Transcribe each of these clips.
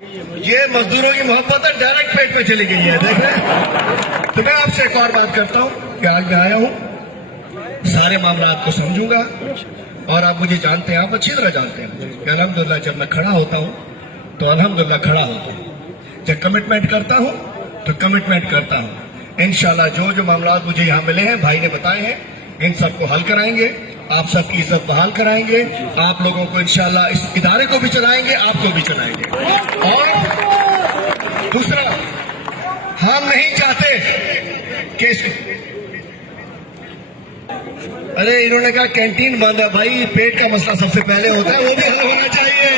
یہ مزدوروں کی محبت ہے ڈائریکٹ پیٹ پہ چلی گئی ہے. دیکھ رہے تو میں آپ سے ایک اور بات کرتا ہوں کہ آج میں آیا ہوں سارے معاملات کو سمجھوں گا اور آپ مجھے جانتے ہیں, آپ اچھی طرح جانتے ہیں کہ الحمدللہ جب میں کھڑا ہوتا ہوں تو الحمدللہ کھڑا ہوتا ہوں, جب کمٹمنٹ کرتا ہوں تو کمٹمنٹ کرتا ہوں. انشاءاللہ جو معاملات مجھے یہاں ملے ہیں بھائی نے بتائے ہیں ان سب کو حل کرائیں گے, آپ سب کی عزت بحال کرائیں گے, آپ لوگوں کو انشاءاللہ اس ادارے کو بھی چلائیں گے, آپ کو بھی چلائیں گے. اور دوسرا, ہم نہیں چاہتے کہ ارے انہوں نے کہا کینٹین بند ہے. بھائی پیٹ کا مسئلہ سب سے پہلے ہوتا ہے, وہ بھی حل ہونا چاہیے.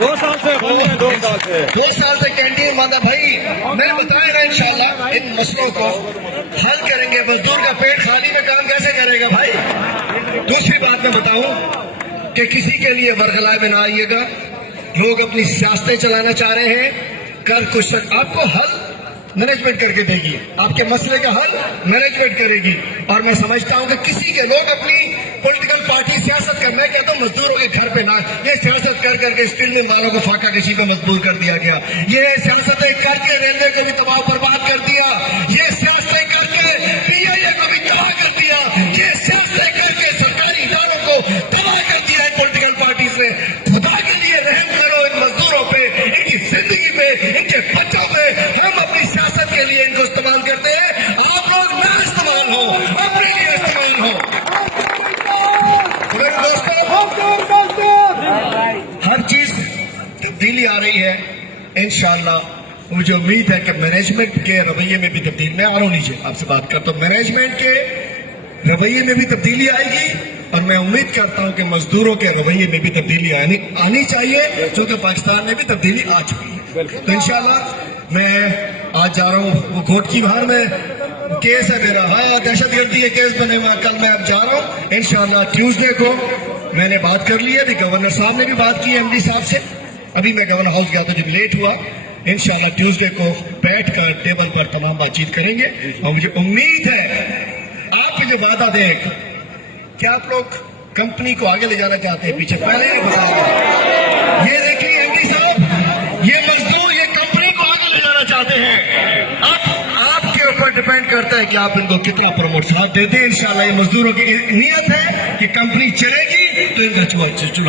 2 سال سے 2 سال سے کینٹین بند ہے. بھائی میں بتایا نا انشاءاللہ ان مسئلوں کو حل کریں گے. مزدور کا پیٹ خالی میں کام کیسے کرے گا بھائی؟ دوسری بات میں بتاؤں کہ کسی کے لیے ورغلائے میں نہ آئیے گا. لوگ اپنی سیاستیں چلانا چاہ رہے ہیں, کر کچھ آپ کو حل مینجمنٹ کر کے دے گی, آپ کے مسئلے کا حل مینجمنٹ کرے گی. اور میں سمجھتا ہوں کہ کسی کے لوگ اپنی پولیٹیکل پارٹی سیاست کر, میں کہتا ہوں مزدوروں کے گھر پہ نہ, یہ سیاست کر کر کے اسٹیل مل والوں کو فاقہ کشی پہ مجبور کر دیا گیا. یہ سیاستیں کر کے ریلوے کو بھی تباہ برباد کر دیا, یہ سیاستیں کر کے پی آئی اے کو بھی تباہ کر دیا, یہ سیاستیں کر کے سرکاری اداروں کو تباہ کر دیا ہے پولیٹیکل پارٹیز نے. خدا کے لیے رحم کرو ان مزدوروں پہ, ان کی زندگی پہ, ان کے بچوں پہ. ہم اپنی سیاست کے لیے ان کو استعمال کرتے ہیں, آپ لوگ نہ استعمال ہو, اپنے لیے استعمال ہو. ہر چیز تبدیلی آ رہی ہے انشاءاللہ. مجھے امید ہے کہ مینجمنٹ کے رویے میں بھی تبدیلی, میں آ رہا ہوں نیچے آپ سے بات کرتا ہوں, مینجمنٹ کے رویے میں بھی تبدیلی آئے گی اور میں امید کرتا ہوں کہ مزدوروں کے رویے میں بھی تبدیلی آنی چاہیے, چونکہ پاکستان میں بھی تبدیلی آ چکی ہے. تو انشاءاللہ میں آج جا رہا ہوں, وہ گھوٹ کی بہار میں کیس ہے میرا, ہاں دہشت گردی کے کیس بنے ہوا, کل میں اب جا رہا ہوں انشاءاللہ. ٹیوزڈے کو میں نے بات کر لی ہے, ابھی گورنر صاحب نے بھی بات کی ہے ایم ڈی صاحب سے. ابھی میں گورنر ہاؤس گیا تھا جو لیٹ ہوا. انشاءاللہ ٹیوزڈے کو بیٹھ کر ٹیبل پر تمام بات چیت کریں گے. اور مجھے امید ہے آپ مجھے وعدہ دیں کہ آپ لوگ کمپنی کو آگے لے جانا چاہتے ہیں, پیچھے پہلے یہ دیکھیں ایم ڈی صاحب, یہ مزدور یہ کمپنی کو آگے لے جانا چاہتے ہیں. اب آپ کے اوپر ڈیپینڈ کرتا ہے کہ آپ ان کو کتنا پروموٹ ساتھ دیتے ہیں. انشاءاللہ یہ مزدوروں کی نیت ہے کہ کمپنی چلے گی تو ان کا چولہا